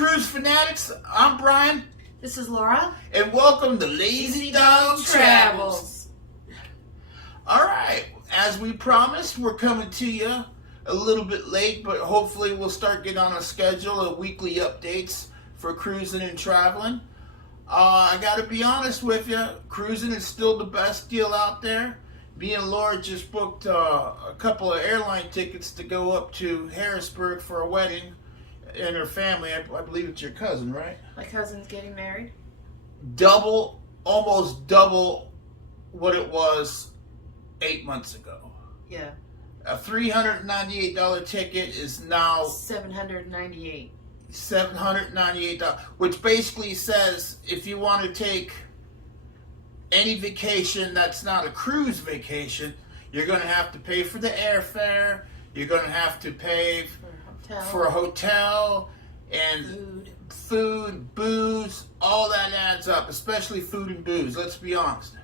Cruise Fanatics, I'm Brian. This is Laura. And welcome to Lazy Dog Travels. Alright, as we promised, we're coming to you a little bit late, but hopefully we'll start getting on a schedule of weekly updates for cruising and traveling. I gotta be honest with you, cruising is still the best deal out there. Me and Laura just booked a couple of airline tickets to go up to Harrisburg for a wedding and her family. I believe it's your cousin, right? My cousin's getting married. Almost double what it was 8 months ago. Yeah. A $398 ticket is now $798. $798, which basically says if you want to take any vacation that's not a cruise vacation, you're going to have to pay for the airfare, you're going to have to pay for a hotel, and food, booze, all that adds up, especially food and booze. Let's be honest.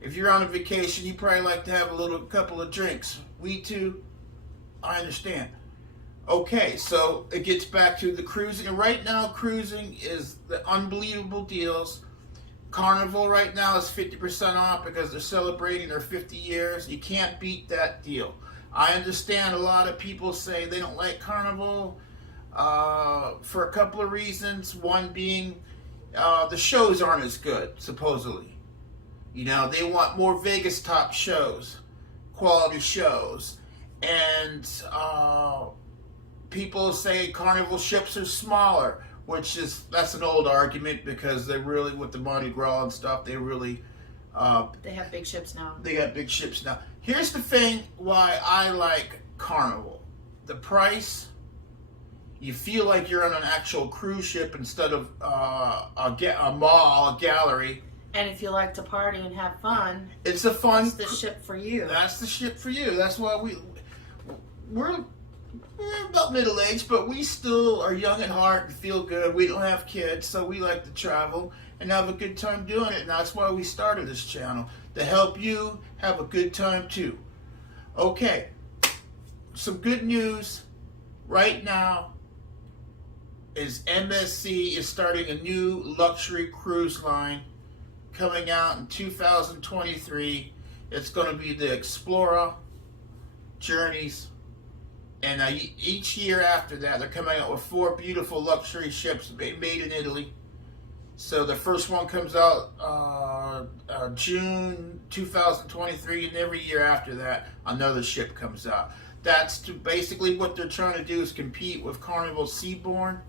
If you're on a vacation, you probably like to have a couple of drinks. We too, I understand. Okay, so it gets back to the cruising. And right now, cruising is the unbelievable deals. Carnival right now is 50% off because they're celebrating their 50 years. You can't beat that deal. I understand a lot of people say they don't like Carnival for a couple of reasons. One being the shows aren't as good, supposedly. You know, they want more Vegas top shows, quality shows. And people say Carnival ships are smaller, that's an old argument because they really, with the Mardi Gras and stuff, they really... they have big ships now. They got big ships now. Here's the thing why I like Carnival. The price, you feel like you're on an actual cruise ship instead of a mall, a gallery. And if you like to party and have fun, it's a fun... It's the ship for you. That's the ship for you. That's why we're about middle-aged, but we still are young at heart and feel good. We don't have kids, so we like to travel and have a good time doing it. And that's why we started this channel, to help you have a good time too. Okay, some good news right now is MSC is starting a new luxury cruise line coming out in 2023. It's going to be the Explorer, Journeys, and each year after that, they're coming out with 4 beautiful luxury ships made in Italy. So the first one comes out June 2023, and every year after that, another ship comes out. That's basically what they're trying to do, is compete with Carnival Seabourn.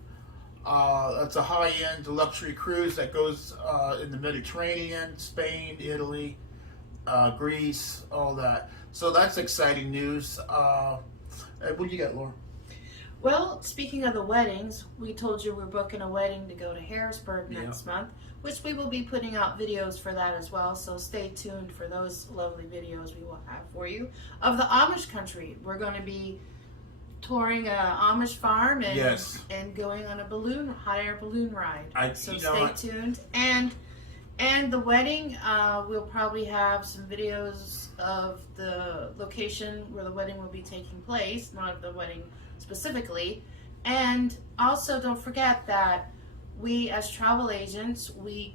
That's a high-end luxury cruise that goes in the Mediterranean, Spain, Italy, Greece, all that. So that's exciting news. What do you got, Laura? Well, speaking of the weddings, we told you we're booking a wedding to go to Harrisburg next month, which we will be putting out videos for that as well. So stay tuned for those lovely videos we will have for you of the Amish country. We're going to be touring an Amish farm and going on a hot air balloon ride. So stay tuned. And the wedding, we'll probably have some videos of the location where the wedding will be taking place, not of the wedding specifically. And also don't forget that we as travel agents, we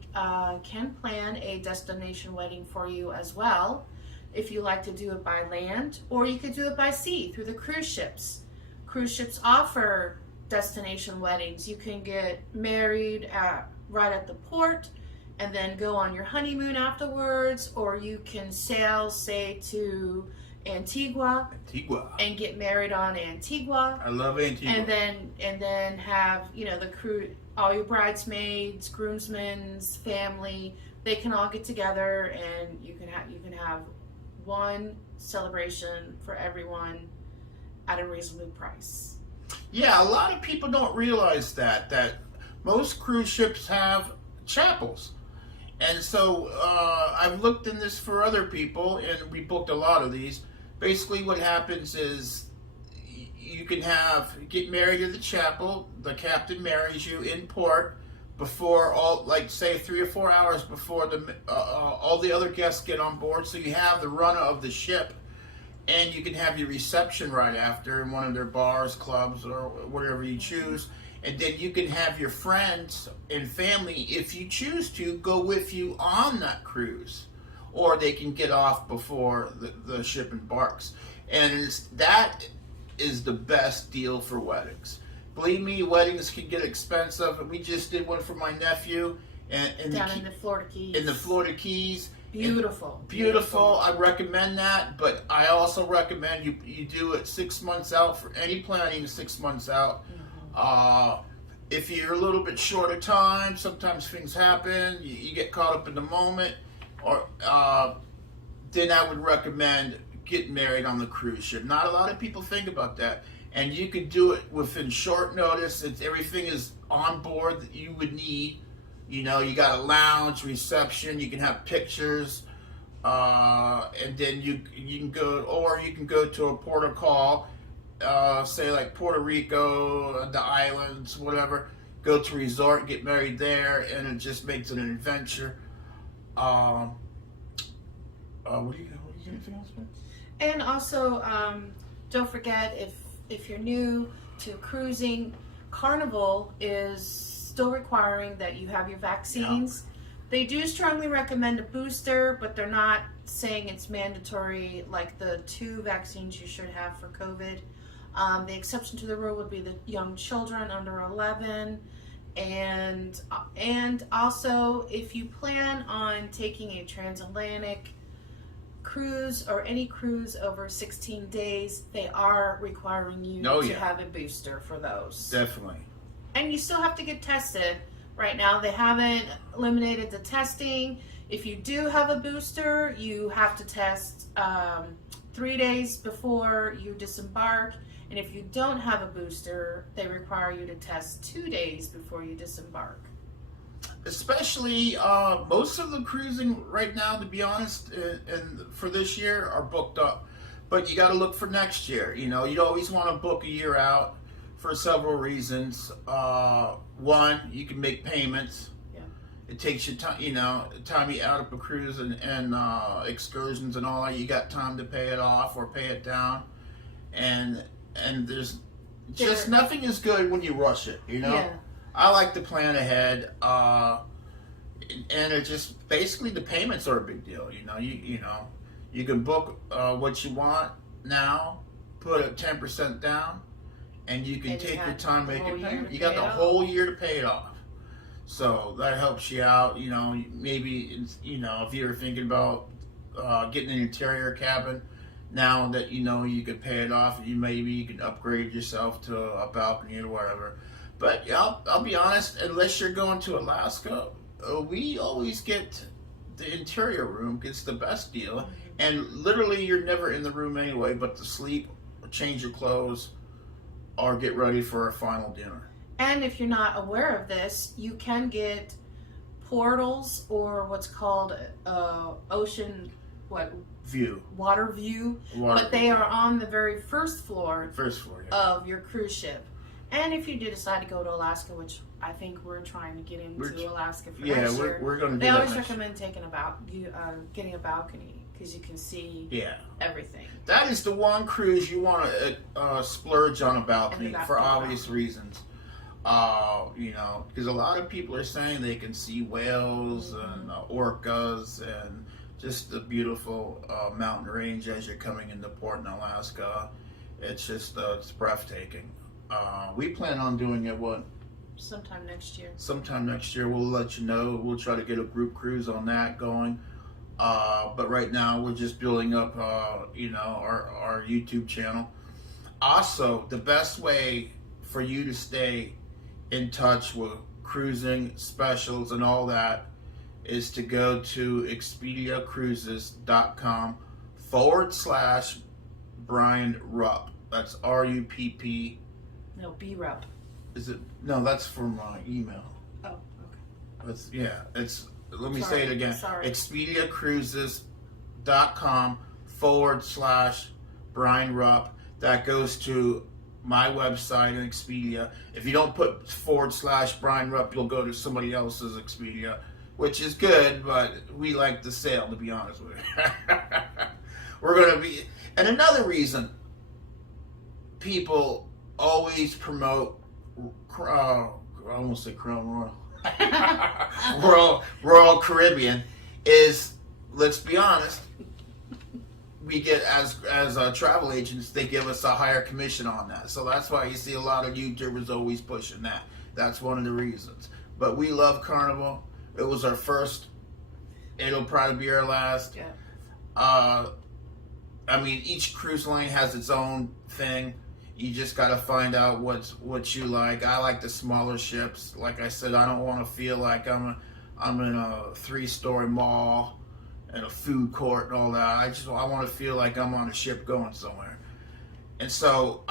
can plan a destination wedding for you as well. If you like to do it by land, or you could do it by sea through the cruise ships. Cruise ships offer destination weddings. You can get married right at the port and then go on your honeymoon afterwards, or you can sail, say, to Antigua and get married on Antigua. I love Antigua. And then have, you know, the crew, all your bridesmaids, groomsmen, family, they can all get together, and you can have one celebration for everyone at a reasonable price. Yeah, a lot of people don't realize that most cruise ships have chapels. And so I've looked in this for other people, and we booked a lot of these. Basically what happens is you can get married at the chapel. The captain marries you in port before say 3 or 4 hours before all the other guests get on board. So you have the runner of the ship, and you can have your reception right after in one of their bars, clubs, or whatever you choose. and then you can have your friends and family, if you choose to, go with you on that cruise, or they can get off before the ship embarks. And that is the best deal for weddings. Believe me, weddings can get expensive. We just did one for my nephew, and down in the Florida Keys. In the Florida Keys. Beautiful. Beautiful. I recommend that, but I also recommend you do it 6 months out, for any planning 6 months out. If you're a little bit short of time, sometimes things happen, you get caught up in the moment, or then I would recommend getting married on the cruise ship. Not a lot of people think about that, and you can do it within short notice. everything is on board that you would need. You know, you got a lounge, reception, you can have pictures, and then you can go to a port of call, say like Puerto Rico, the islands, whatever. Go to a resort, get married there, and it just makes it an adventure. What do you anything else, man? And also, don't forget, if you're new to cruising, Carnival is still requiring that you have your vaccines. Yeah. They do strongly recommend a booster, but they're not saying it's mandatory like the 2 vaccines you should have for COVID. The exception to the rule would be the young children under 11. And also, if you plan on taking a transatlantic cruise or any cruise over 16 days, they are requiring you to have a booster for those. Definitely. And you still have to get tested. Right now, they haven't eliminated the testing. If you do have a booster, you have to test 3 days before you disembark. And if you don't have a booster, they require you to test 2 days before you disembark. Especially, most of the cruising right now, to be honest, and for this year are booked up. But you got to look for next year. You know, you always want to book a year out for several reasons. One, you can make payments. Yeah. It takes you time, time you out of a cruise and excursions and all that. You got time to pay it off or pay it down. And there's just nothing is good when you rush it, Yeah. I like to plan ahead, and it just basically the payments are a big deal. You can book what you want now, put it 10% down, and you can take your time making payment. You got the whole year to pay it off, so that helps you out. Maybe if you're thinking about getting an interior cabin. Now that you can pay it off, maybe you can upgrade yourself to a balcony or whatever. But I'll be honest, unless you're going to Alaska, we always get the interior room. It's the best deal. And literally you're never in the room anyway, but to sleep, or change your clothes, or get ready for a final dinner. And if you're not aware of this, you can get portals or what's called ocean... water view, but they are on the very first floor of your cruise ship. And if you do decide to go to Alaska, which I think we're trying to get into Alaska for next year, we're going to do they that always recommend getting a balcony because you can see everything. That is the one cruise you want to splurge on a balcony for obvious reasons. Because a lot of people are saying they can see whales and orcas and just the beautiful mountain range as you're coming into port in Alaska. It's just it's breathtaking. We plan on doing it sometime next year. Sometime next year, we'll let you know. We'll try to get a group cruise on that going. But right now, we're just building up, our YouTube channel. Also, the best way for you to stay in touch with cruising specials and all that is to go to expediacruises.com/Brian Rupp. That's RUPP. No, B Rupp. Is it? No, that's for my email. Oh, okay. Let me say it again. Sorry. expediacruises.com/Brian Rupp. That goes to my website and Expedia. If you don't put /Brian Rupp, you'll go to somebody else's Expedia, which is good, but we like the sale, to be honest with you. We're going to be... And another reason people always promote I almost said Crown Royal, Royal Caribbean is, let's be honest, we get as travel agents, they give us a higher commission on that. So that's why you see a lot of YouTubers always pushing that. That's one of the reasons. But we love Carnival. It was our first. It'll probably be our last. Yeah. I mean, each cruise line has its own thing. You just got to find out what you like. I like the smaller ships. Like I said, I don't want to feel like I'm in a 3-story mall and a food court and all that. I want to feel like I'm on a ship going somewhere. And so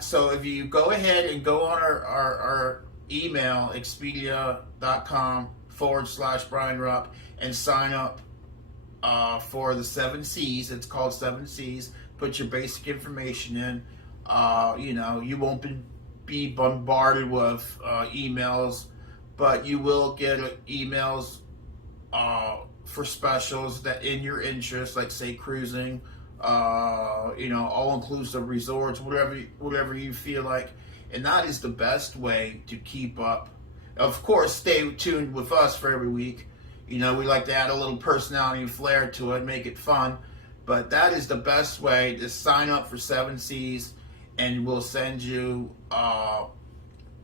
so if you go ahead and go on our email, expedia.com/Brian Rupp, and sign up for the 7 Seas. It's called 7 Seas. Put your basic information in. You won't be bombarded with emails, but you will get emails for specials that in your interest, like say cruising, all-inclusive resorts, whatever you feel like. And that is the best way to keep up. Of course, stay tuned with us for every week. We like to add a little personality and flair to it, make it fun. But that is the best way to sign up for 7 Seas, and we'll send you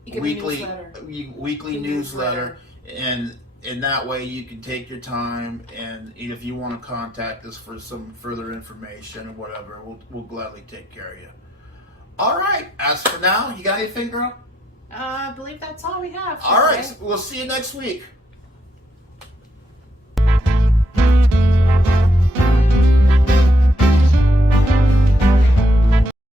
weekly newsletter, and in that way you can take your time, and if you want to contact us for some further information or whatever, we'll gladly take care of you. All right. As for now, you got anything, girl? I believe that's all we have. All right. We'll see you next week.